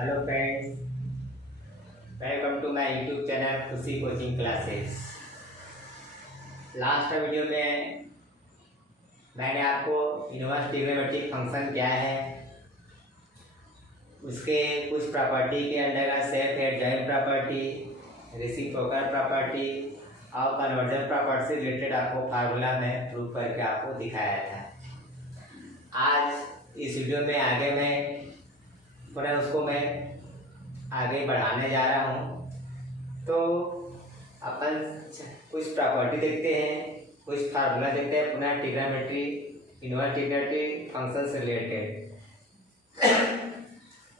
Hello friends, welcome to my YouTube channel Khushi coaching classes. Last video में मैंने आपको inverse trigonometric function क्या है, उसके कुछ प्रॉपर्टी के अंदर self adjoint property, reciprocal property और कन्वर्जन प्रॉपर्टी से रिलेटेड आपको फार्मूला में प्रूव करके आपको दिखाया था। आज इस वीडियो में आगे मैं उसको मैं आगे बढ़ाने जा रहा हूँ। तो अपन कुछ प्रॉपर्टी देखते हैं, कुछ फार्मूला देखते हैं पुनः ट्रिग्नोमेट्री इनवर्स ट्रिग्नोमेट्रिक फंक्शन से रिलेटेड।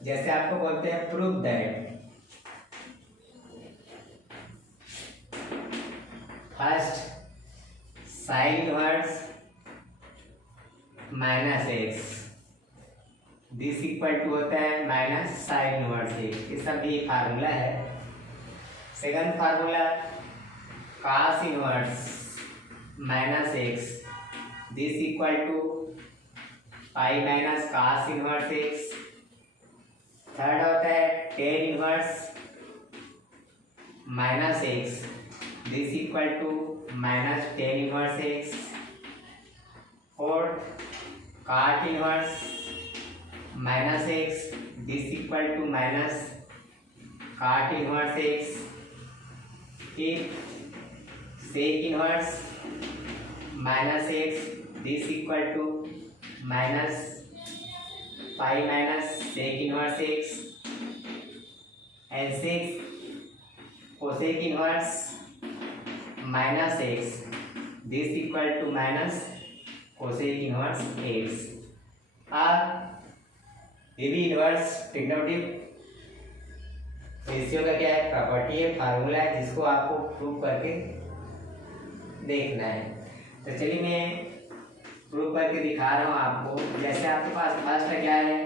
जैसे आपको बोलते हैं prove that first sine inverse minus x this equal to होता है माइनस साइन इनवर्स एक्स। ये सब ये फार्मूला है। Second formula cos inverse minus x this equal to pi minus cos inverse x. Third होता है tan inverse minus x this equal to minus tan inverse x. Fourth cot inverse minus x this equal to minus cot inverse x. Fifth sec inverse minus x this equal to minus pi minus sec inverse x. And six cosec inverse minus x this equal to minus cosec inverse x. अब ये भी inverse trigonometric ratio का क्या है, property है, formula है, जिसको आपको प्रूव करके देखना है। तो चलिए मैं प्रूव करके दिखा रहा हूँ आपको। जैसे आपके पास फर्स्ट क्या है,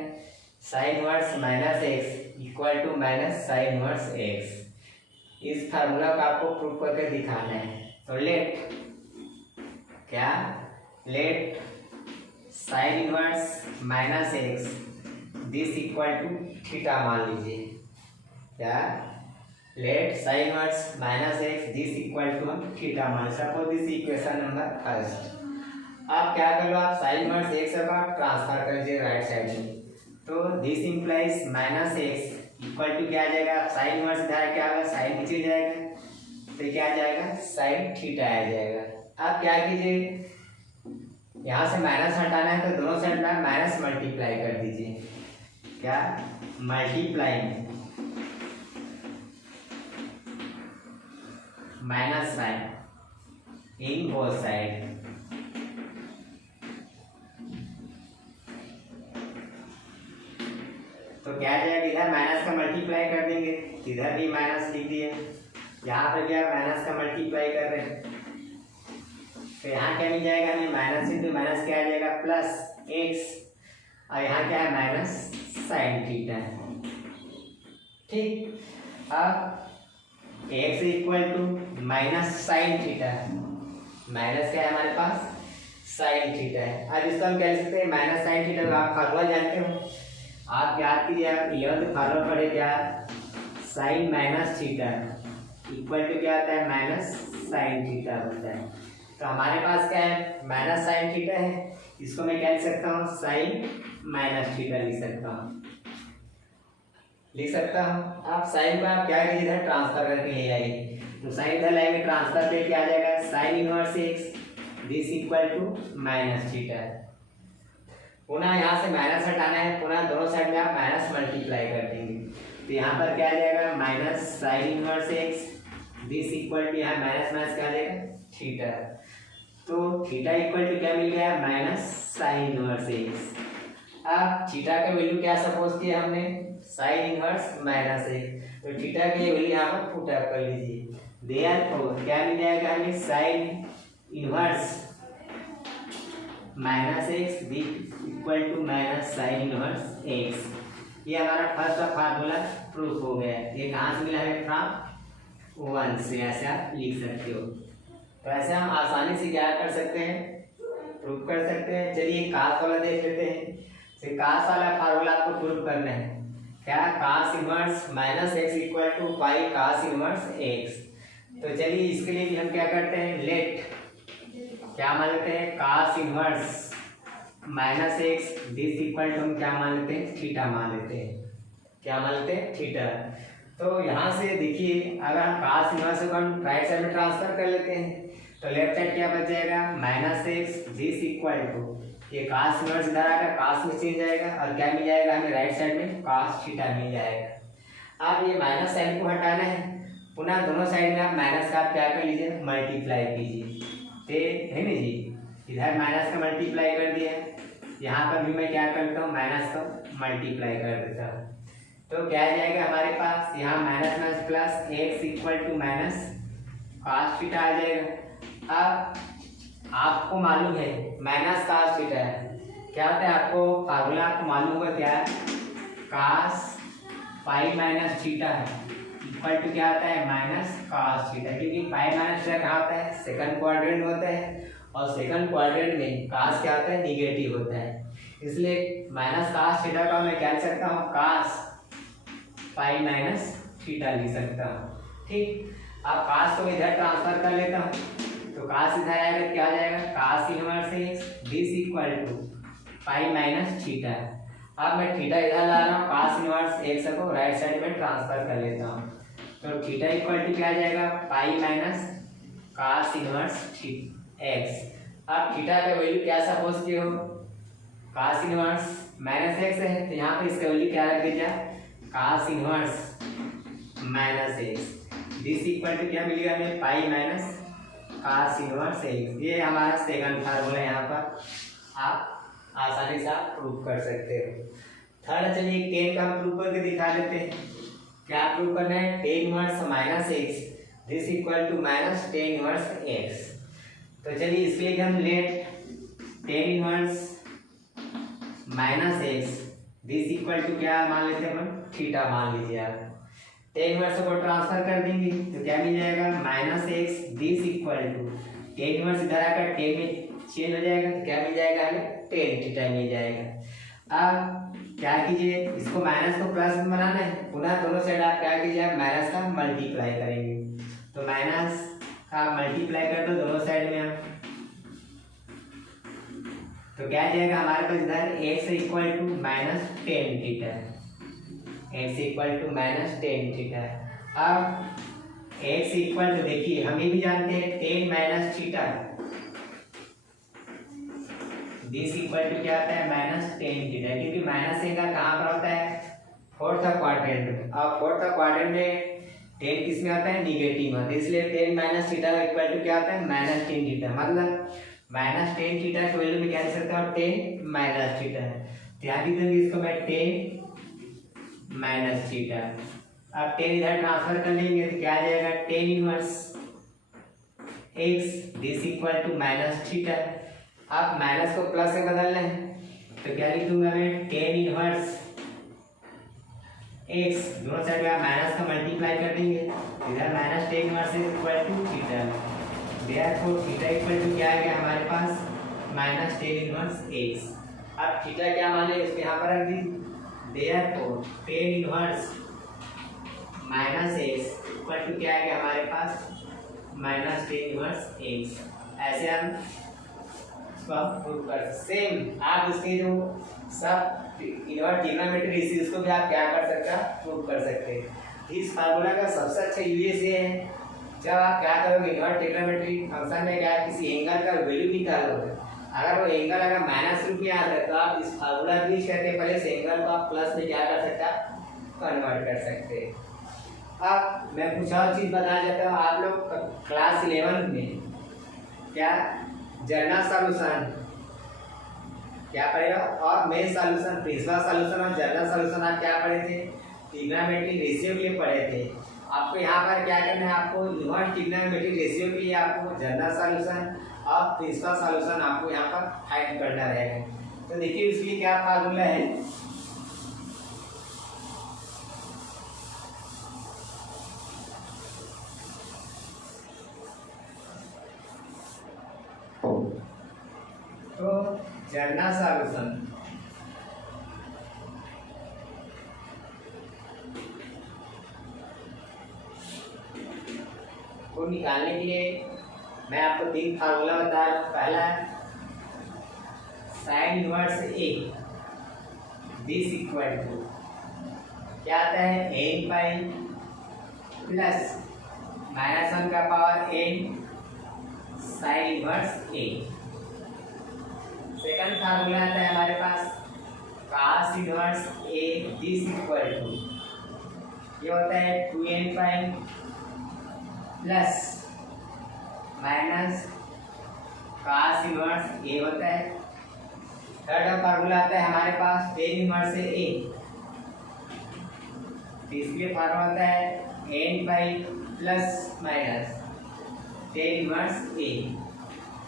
sine inverse minus x equal to minus sine inverse x. इस फार्मूला को आपको प्रूव करके दिखाना है। तो let sine inverse minus x this equal to theta मान लीजिए। क्या let sine inverse minus x this equal to हम थीटा मान, suppose this equation number first. आप क्या कर लो, आप साइन इनवर्स एक्स का ट्रांसफर कर दीजिए राइट साइड में। तो this implies minus x equal to क्या आ जाएगा, साइन इनवर्स इधर क्या होगा, साइन नीचे जाएगा तो क्या आ जाएगा, साइन थीटा आ जाएगा। आप क्या कीजिए, यहाँ से माइनस हटाना है तो दोनों साइड में माइनस मल्टीप्लाई कर दीजिए। क्या multiplying minus sine in both side. तो क्या जाएगा, इधर माइनस का मल्टीप्लाई कर देंगे, इधर भी माइनस लिख दिए, यहाँ पर क्या माइनस का मल्टीप्लाई कर रहे हैं तो यहाँ क्या मिल जाएगा हमें, माइनस इंटू माइनस क्या आ जाएगा प्लस एक्स, और यहाँ क्या है माइनस साइन थीटा। ठीक, अब x equal to minus sine theta, minus क्या है हमारे पास साइन थीटा है। अब इसको हम कह सकते हैं माइनस साइन थीटा। तो आप फार्मूला जानते हो, आप याद कीजिए, आप 11th फार्मूला पढ़े क्या, sine minus theta equal to क्या आता है माइनस साइन थीटा होता है। तो हमारे पास क्या है माइनस साइन थीटा है, इसको मैं क्या लिख सकता हूँ, साइन माइनस थीटा लिख सकता हूँ। आप साइन को आप क्या कीजिए, इधर ट्रांसफर करके ले आइए। तो साइन इधर लाएंगे, ट्रांसफर पे क्या आ जाएगा, sine inverse x this equal to minus theta. पुनः यहाँ से माइनस हटाना है, पुनः दोनों साइड में आप माइनस मल्टीप्लाई कर देंगे। तो यहाँ पर क्या आ जाएगा minus sine inverse x this equal to, यहाँ माइनस माइनस क्या आ जाएगा थीटा। तो थीटा इक्वल टू क्या मिल गया, माइनस साइन इनवर्स एक्स। अब थीटा का वैल्यू क्या सपोज किया हमने, साइन इनवर्स माइनस एक्स, तो थीटा की वैल्यू यहाँ पर पुट अप कर लीजिए। देयरफॉर क्या मिल जाएगा हमें, sine inverse minus x equal to minus sine inverse x. ये हमारा फर्स्ट फार्मूला प्रूफ हो गया। ये कहाँ से मिला है, फ्रॉम 1 से, ऐसे आप लिख सकते हो। तो ऐसे हम आसानी से क्या कर सकते हैं, प्रूफ कर सकते हैं। चलिए कास वाला देख लेते हैं। तो कास वाला फार्मूला आपको प्रूफ करना है। क्या cos inverse minus x equal to pi cos inverse x. तो चलिए इसके लिए भी हम क्या करते हैं, लेट क्या मान लेते हैं, cos inverse minus x this equal to हम क्या मान लेते हैं, थीटा मान लेते हैं। क्या मान लेते हैं, थीटा। तो यहाँ से देखिए अगर हम cos इनवर्स को हम राइट साइड में ट्रांसफर कर लेते हैं तो लेफ्ट साइड क्या बच जाएगा, minus x this equal to ये cos इनवर्स इधर आकर cos में चेंज जाएगा और क्या मिल जाएगा हमें राइट साइड में cos थीटा मिल जाएगा। अब ये माइनस साइन को हटाना है, पुनः दोनों साइड में आप माइनस का आप क्या कर लीजिए, मल्टीप्लाई कीजिए, है ना जी। इधर माइनस का मल्टीप्लाई कर दिया, यहाँ पर भी मैं क्या करता हूँ, माइनस का मल्टीप्लाई कर देता हूँ। तो क्या आ जाएगा हमारे पास, यहाँ minus minus plus x equal to minus cos theta आ जाएगा। अब आपको मालूम है माइनस cos थीटा है, क्या होता है आपको फार्मूला आपको मालूम होगा क्या है, cos pi minus theta equal to क्या आता है, माइनस cos थीटा। क्योंकि पाई माइनस थीटा कहाँ होता है, सेकंड क्वाड्रेंट में होता है और सेकंड क्वाड्रेंट में cos क्या होता है, निगेटिव होता है। इसलिए माइनस cos थीटा का मैं क्या लिख सकता हूँ, cos पाई माइनस थीटा लिख सकता हूँ। ठीक, अब cos को इधर ट्रांसफर कर लेता हूँ तो cos इधर आएगा, क्या आ जाएगा, cos inverse x this equal to pi minus theta. अब मैं थीटा इधर ला रहा हूँ, cos इनवर्स एक्स को राइट साइड में ट्रांसफर कर लेता हूँ तो थीटा इक्वल टू क्या आ जाएगा, पाई माइनस cos इनवर्स एक्स। अब थीटा का वैल्यू क्या सपोज किए हो, cos इनवर्स माइनस एक्स है तो यहाँ पे इसका वैल्यू क्या रख दीजिए, cos inverse minus x this equal to क्या मिलेगा हमें, pi minus cos inverse x. ये हमारा सेकंड फार्मूला यहाँ पर आप आसानी से आप प्रूव कर सकते हो। थर्ड चलिए टेन का हम प्रूव करके दिखा देते हैं। क्या प्रूव करना है, tan inverse minus x this equal to minus tan inverse x. तो चलिए इसके लिए हम let tan inverse minus x this equal to क्या मान लेते हैं हम, थीटा मान लीजिए आप। टेन इनवर्स को ट्रांसफर कर देंगे तो क्या मिल जाएगा, minus x this equal to tan inverse इधर आकर टेन में चेंज हो जाएगा तो क्या मिल जाएगा हमें, टेन थीटा मिल जाएगा। अब क्या कीजिए, इसको माइनस को प्लस में बनाना है, पुनः दोनों साइड आप क्या कीजिए, माइनस का मल्टीप्लाई करेंगे तो माइनस का मल्टीप्लाई कर दो दोनों साइड में आप तो क्या आ जाएगा हमारे पास इधर x equal to minus tan theta, x equal to minus tan theta. अब एक्स इक्वल टू देखिए हम ये भी जानते हैं tan minus theta this equal to क्या आता है, माइनस टेन थीटा। क्योंकि माइनस टेन का कहाँ पर होता है, फोर्थ क्वाड्रेंट में, और फोर्थ क्वाड्रेंट में टेन किस में आता है, निगेटिव में, इसलिए टेन माइनस थीटा का इक्वल टू क्या आता है, माइनस टेन थीटा। मतलब माइनस टेन थीटा की वैल्यू में क्या लिख सकता हूँ, टेन माइनस थीटा है। ध्यान दीजिए इसको मैं टेन माइनस थीटा, अब टेन इधर ट्रांसफर कर लेंगे तो क्या आ जाएगा, tan inverse x this equal to minus theta. अब माइनस को प्लस से बदलना है तो क्या लिख दूंगा मैं, टेन इनवर्स एक्स, दोनों साइड में माइनस का मल्टीप्लाई कर देंगे इधर minus tan inverse equal to theta. Therefore theta equal to क्या आ गया हमारे पास, माइनस टेन इनवर्स एक्स। अब थीटा क्या माने इसको यहाँ पर रख दी, therefore tan inverse minus x equal to क्या आ गया हमारे पास, माइनस टेन इनवर्स एक्स। ऐसे हम प्रूव कर, सेम आप इसके जो सब इनवर्स ट्रिग्नोमेट्री रेशियोज को भी आप क्या कर सकते हैं, प्रूव कर सकते हैं। इस फार्मूला का सबसे अच्छा यूज ये है, जब आप क्या करोगे इनवर्स ट्रिग्नोमेट्री फंक्शन में क्या किसी एंगल का वैल्यू निकालोगे, अगर वो एंगल अगर माइनस रूप में आता है तो आप इस फार्मूला को यूज करके पहले से एंगल को आप प्लस में क्या कर सकते हैं, कन्वर्ट कर सकते हैं। अब मैं कुछ और चीज बता देता हूँ, आप लोग क्लास 11 में क्या जनरल सॉल्यूशन क्या पढ़ेगा और मेन सॉल्यूशन, प्रिंसिपल सॉल्यूशन और जनरल सॉल्यूशन आप क्या पढ़े थे, ट्रिग्नोमेट्री रेशियो के लिए पढ़े थे। आपको यहाँ पर क्या करना है, आपको इनवर्स ट्रिग्नोमेट्री रेशियो के लिए आपको जनरल सॉल्यूशन और प्रिंसिपल सॉल्यूशन आपको यहाँ पर फाइंड करना रहेगा। तो देखिए इसके क्या फार्मूला है, तो जनरल सॉल्यूशन इसको निकालने के लिए मैं आपको 3 फार्मूला बता रहा हूँ। पहला sine inverse A this equal to क्या आता है एन पाई प्लस -1 का power n sine inverse A. Second formula आता है हमारे पास cos inverse A this equal to ये होता है 2n pi plus minus cos inverse A होता है। थर्ड फार्मूला आता है हमारे पास tan इनवर्स ए। तीसरी फार्मूला आता है n pi plus minus tan inverse A.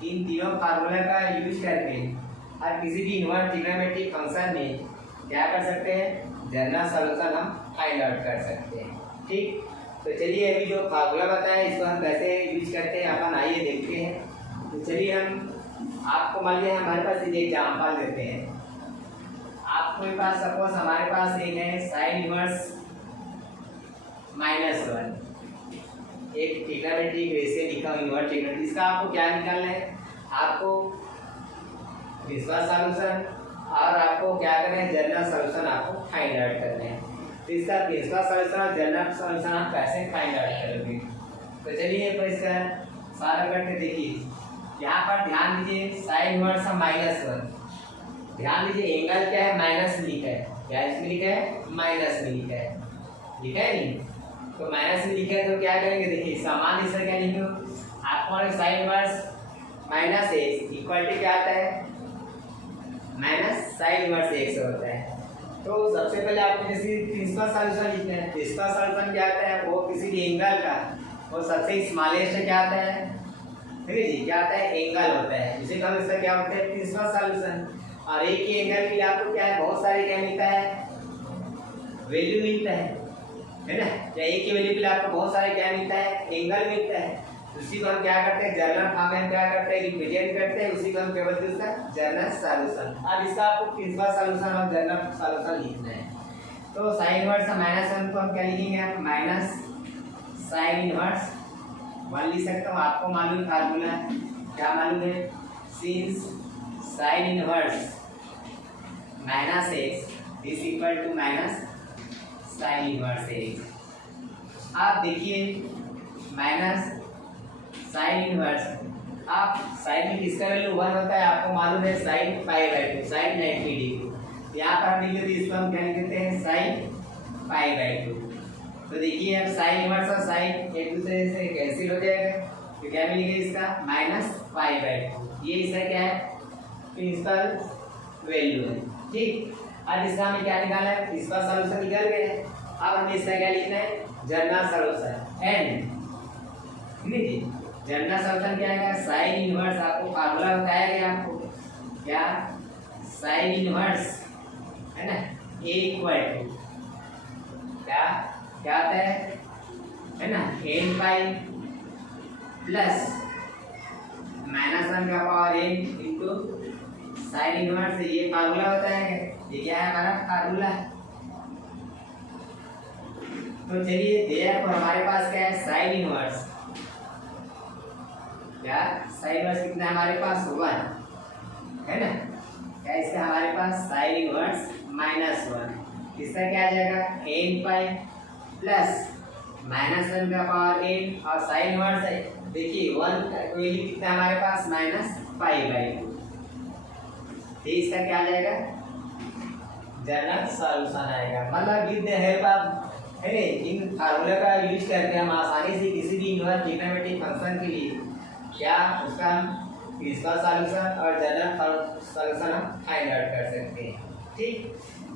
इन तीनों फार्मूला का यूज करके और किसी भी इनवर्स ट्रिग्नोमेट्रिक फंक्शन में क्या कर सकते हैं, जनरल सॉल्यूशन हम फाइंड आउट कर सकते हैं। ठीक, तो चलिए अभी जो फार्मूला बताया इसको हम कैसे यूज करते हैं अपन आइए देखते हैं। तो चलिए हम आपको मान लिया हमारे पास एक एग्जाम्पल देते हैं। आपके पास सपोज हमारे पास एक है साइन इनवर्स -1, एक ट्रिग्नोमेट्रिक रेशियो लिखा हुआ इनवर्स ट्रिग्नोमेट्रिक। इसका आपको क्या निकालना है, आपको प्रिंसिपल सॉल्यूशन और आपको क्या करना है जनरल सॉल्यूशन आपको फाइंड आउट करना है। तो इसका प्रिंसिपल सॉल्यूशन और जनरल सॉल्यूशन आप कैसे फाइंड आउट करोगे, तो चलिए तो इसका सॉल्व करके देखिए। यहाँ पर ध्यान दीजिए साइन इनवर्स -1, ध्यान दीजिए एंगल क्या है माइनस में लिखा है, क्या इसमें लिखा है माइनस में लिखा है, लिखा है नहीं, तो माइनस में लिखा है तो क्या करेंगे देखिए समान इसका क्या लिखो आपको sine inverse -x equal to क्या आता है माइनस साइन इनवर्स x होता है। तो सबसे पहले आपको किसी प्रिंसिपल सॉल्यूशन लिखना है। प्रिंसिपल सॉल्यूशन क्या आता है, वो किसी भी एंगल का वो सबसे स्मॉलेस्ट क्या आता है, ठीक है जी, क्या आता है एंगल होता है, इसी का इसका क्या होता है प्रिंसिपल सॉल्यूशन। और एक ही एंगल के लिए आपको क्या है बहुत सारे क्या मिलता है वैल्यू मिलता है ना, या एक ही वैल्यू के लिए आपको बहुत सारे क्या मिलता है एंगल मिलता है। उसी को हम क्या करते हैं जनरल फॉर्म में क्या करते हैं रिप्रेजेंट करते हैं, उसी को हम क्या बोलते हैं उसका जनरल सॉल्यूशन। अब इसका आपको प्रिंसिपल सॉल्यूशन और जनरल सॉल्यूशन लिखना है। तो साइन इनवर्स -1 को हम क्या लिखेंगे माइनस साइन इनवर्स 1 लिख सकता हूँ। आपको मालूम फार्मूला क्या मालूम है, since sine inverse -x this equal to minus sine inverse x। आप देखिए माइनस साइन इनवर्स, आप साइन में किसका वैल्यू 1 होता है आपको मालूम है साइन π/2 साइन 90 डिग्री। यहाँ पर हम लिख देते इसको हम क्या लिखते हैं साइन π/2। तो देखिए अब साइन इनवर्स और साइन एक दूसरे से कैंसिल हो जाएगा, तो क्या मिलेगा इसका -π/2। ये इसका क्या है प्रिंसिपल वैल्यू है। ठीक, अब इसका हमें क्या निकालना है इसका सॉल्यूशन निकल गया है। अब हमें इसका क्या लिखना है जनरल सॉल्यूशन एंड नहीं जनरल सॉल्यूशन क्या है साइन इनवर्स, आपको फार्मूला बताया गया आपको क्या साइन इनवर्स है ना a इक्वल टू क्या क्या आता है ना n पाई प्लस -1 का power n into sine inverse. ये फार्मूला होता है, ये क्या है हमारा फार्मूला। तो चलिए देयर हमारे पास क्या है साइन इनवर्स, क्या साइन इनवर्स कितना है हमारे पास 1 है ना, क्या इसका हमारे पास साइन इनवर्स -1, इसका क्या आ जाएगा n पाई प्लस -1 का पावर n और साइन इनवर्स है देखिए 1 का वैल्यू कितना हमारे पास -π/2। इसका क्या आ जाएगा जनरल सॉल्यूशन आएगा। मतलब विद द हेल्प ऑफ है इन फार्मूला का यूज करके हम आसानी से किसी भी इनवर्स ट्रिग्नोमेट्रिक फंक्शन के लिए क्या उसका प्रिंसिपल सॉल्यूशन और जनरल सॉल्यूशन हम फाइंड आउट कर सकते हैं। ठीक,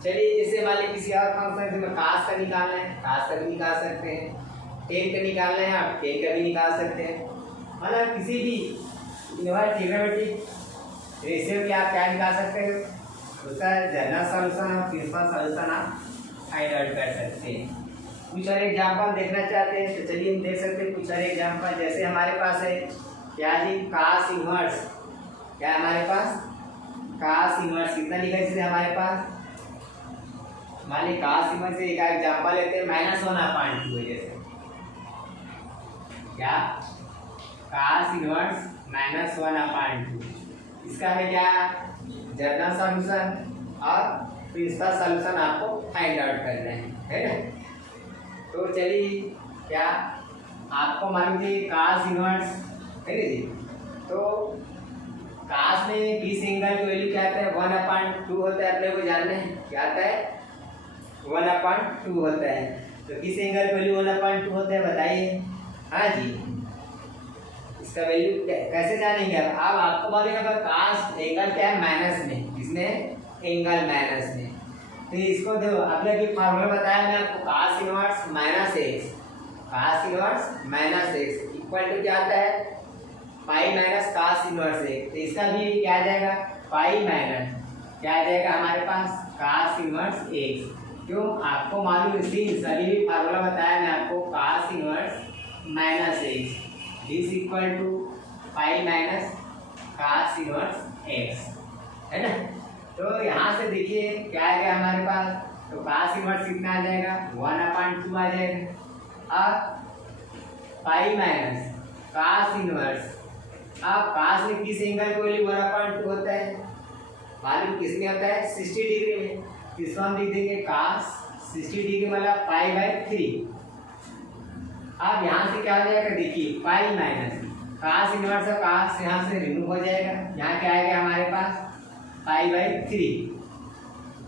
चलिए जैसे मान लीजिए किसी और फंक्शन में कास का निकालना है, कास का भी निकाल सकते हैं, टेन का निकालना है आप टेन का भी निकाल सकते हैं। मतलब किसी भी इनवर्स ट्रिग्नोमेट्रिक रेशियो की आप क्या निकाल सकते हैं उसका जनरल सॉल्यूशन और प्रिंसिपल सॉल्यूशन आप फाइंड आउट कर सकते हैं। कुछ और एग्जांपल देखना चाहते हैं तो चलिए हम देख सकते हैं कुछ और एग्जांपल। जैसे हमारे पास है क्या जी कास इनवर्स, क्या हमारे पास कास इनवर्स कितना लिखा है इसलिए हमारे पास मान ली कास इनवर्स से एक एग्जांपल लेते हैं -1/2 है। जैसे क्या cos इनवर्स -1/2। इसका हमें क्या जनरल सॉल्यूशन और प्रिंसिपल सॉल्यूशन आपको फाइंड आउट करना है ना। तो चलिए क्या आपको मालूम है cos इनवर्स है ना जी। तो cos में किस एंगल की वैल्यू क्या आता है 1/2 होता है, अपने को जानना है क्या आता है 1/2 होता है। तो किस एंगल की वैल्यू 1/2 होता है बताइए। हाँ जी, इसका वैल्यू कैसे जानेंगे अब आपको मालूम है cos एंगल क्या है माइनस में, किसमें एंगल माइनस में। तो इसको देखो आपने अभी फार्मूला बताया मैं आपको cos inverse -x, cos inverse -x equal to क्या आता है pi minus cos inverse x। तो इसका भी क्या आ जाएगा पाई माइनस क्या आ जाएगा हमारे पास cos इनवर्स x। क्यों आपको मालूम इसी सभी भी फार्मूला बताया मैं आपको cos inverse -x is equal to pi minus cos inverse x है ना। तो यहाँ से देखिए क्या आ गया हमारे पास, तो cos इनवर्स कितना आ जाएगा 1/2 आ जाएगा। अब पाई माइनस cos इनवर्स, अब cos में किस एंगल को वैल्यू 1/2 होता है मालूम किसमें होता है 60 डिग्री में। इसको हम लिख देंगे cos 60 डिग्री मतलब π/3। अब यहाँ से क्या हो जाएगा देखिए पाई माइनस cos इनवर्स और cos यहाँ से रिमूव हो जाएगा, यहाँ क्या आएगा हमारे पास π/3।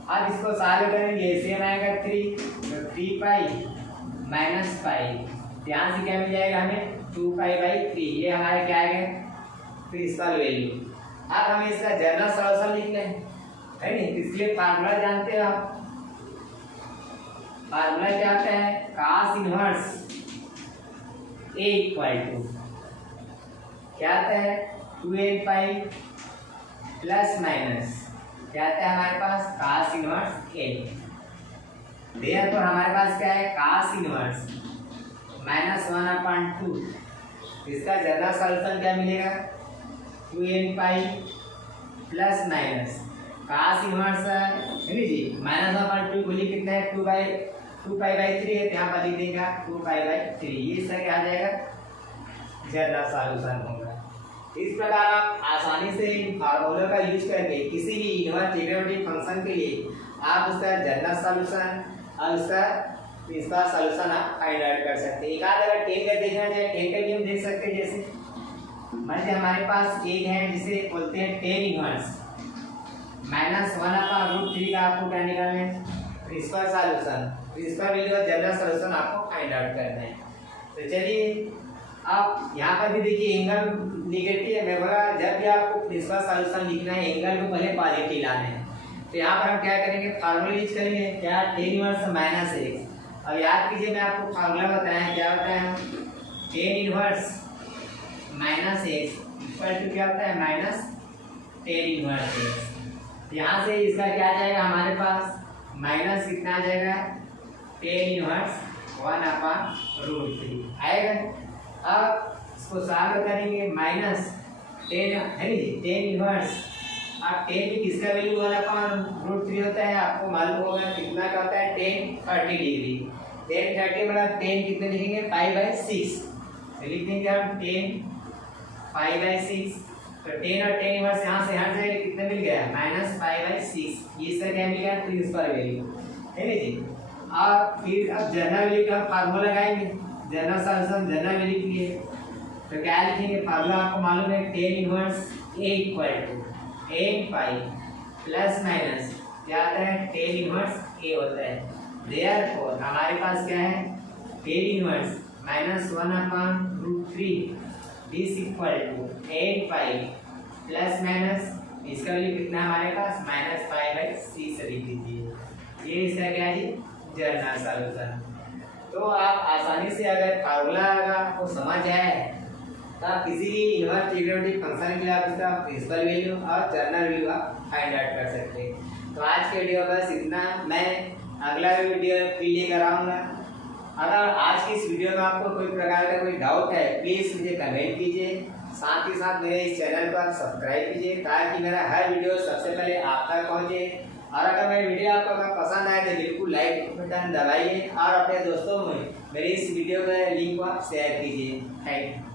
अब इसको सॉल्व करेंगे सेम आएगा 3, तो 3π माइनस पाई यहाँ से क्या मिल जाएगा हमें 2π/3। ये हमारे क्या आएगा प्रिंसिपल वैल्यू। अब हमें इसका जनरल सॉल्यूशन लिखना है नहीं, इसलिए फार्मूला जानते हो आप। फार्मूला क्या आता है cos inverse a equal to क्या आता है 2nπ प्लस माइनस क्या आता है हमारे पास cos इनवर्स a। तो हमारे पास क्या है cos इनवर्स -1/2। इसका जनरल सॉल्यूशन क्या मिलेगा 2nπ plus minus cos inverse है जी -1/2 बोलिए कितना है 2π/3 है, यहाँ पर लिख देगा 2π/3। ये इसका क्या आ जाएगा जनरल सॉल्यूशन होगा। इस प्रकार आप आसानी से इन फार्मूलों का यूज करके किसी भी इनवर्स डेरिवेटिव फंक्शन के लिए आप उसका जनरल सॉल्यूशन और उसका प्रिंसिपल सॉल्यूशन आप फाइंड आउट कर सकते हैं। एक आध अगर 10 का देखना चाहे 10 का भी हम देख सकते हैं। जैसे मान लीजिए हमारे पास एक है जिसे बोलते हैं tan इनवर्स -1/√3 का आपको क्या निकालना है प्रिंसिपल सॉल्यूशन, प्रिंसिपल वैल्यू और जनरल सॉल्यूशन आपको फाइंड आउट करना है। तो चलिए आप यहाँ पर भी देखिए एंगल निगेटिव है, मैं बोला जब भी आपको प्रिंसिपल सॉल्यूशन लिखना है एंगल को पहले पॉजिटिव लाना है। तो यहाँ पर हम क्या करेंगे फार्मूला यूज करेंगे क्या tan इनवर्स -x। अब याद कीजिए मैं आपको फार्मूला बताया क्या होता है tan inverse -x equal to क्या होता है tan इनवर्स x। यहाँ से इसका क्या आ जाएगा हमारे पास माइनस कितना आ जाएगा tan इनवर्स 1/√3 आएगा। अब इसको सॉल्व करेंगे -10 है नहीं tan इनवर्स। अब tan में किसका वैल्यू 1/√3 होता है आपको मालूम होगा कितना का होता है tan 30 डिग्री। tan 30 मतलब tan कितने लिखेंगे π/6, तो लिख देंगे हम tan π/6। तो tan और tan इनवर्स यहाँ से हट जाएगा कितना मिल गया -π/6। ये इसका क्या मिल गया प्रिंसिपल वैल्यू है ना जी। और फिर अब जनरल वैल्यू का फार्मूला लगाएंगे जनरल सॉल्यूशन जनरल वैल्यू के लिए। तो क्या लिखेंगे फार्मूला आपको मालूम है tan inverse a equal to nπ plus minus क्या आता है tan इनवर्स a होता है। देयरफॉर हमारे पास क्या है tan inverse -1/√3 this equal to nπ plus minus इसका वैल्यू कितना हमारे पास -π/6 लिख दीजिए। ये इसका क्या है जनरल सॉल्यूशन। तो आप आसानी से अगर फार्मूला आपको समझ आए तो आप किसी भी इनवर्स डेरिवेटिव फंक्शन के लिए आप इसका प्रिंसिपल वैल्यू और जनरल वैल्यू आप फाइंड आउट कर सकते हैं। तो आज के वीडियो बस इतना, मैं अगला वीडियो फिर लेकर आऊँगा। अगर आज की इस वीडियो में आपको कोई प्रकार का कोई डाउट है प्लीज़ मुझे कमेंट कीजिए, साथ ही साथ मेरे इस चैनल को आप सब्सक्राइब कीजिए ताकि मेरा हर वीडियो सबसे पहले आप तक पहुँचे और अगर मेरी वीडियो आपको अगर पसंद आए तो बिल्कुल लाइक बटन दबाइए और अपने दोस्तों में मेरी इस वीडियो के लिंक को आप शेयर कीजिए। Thank you.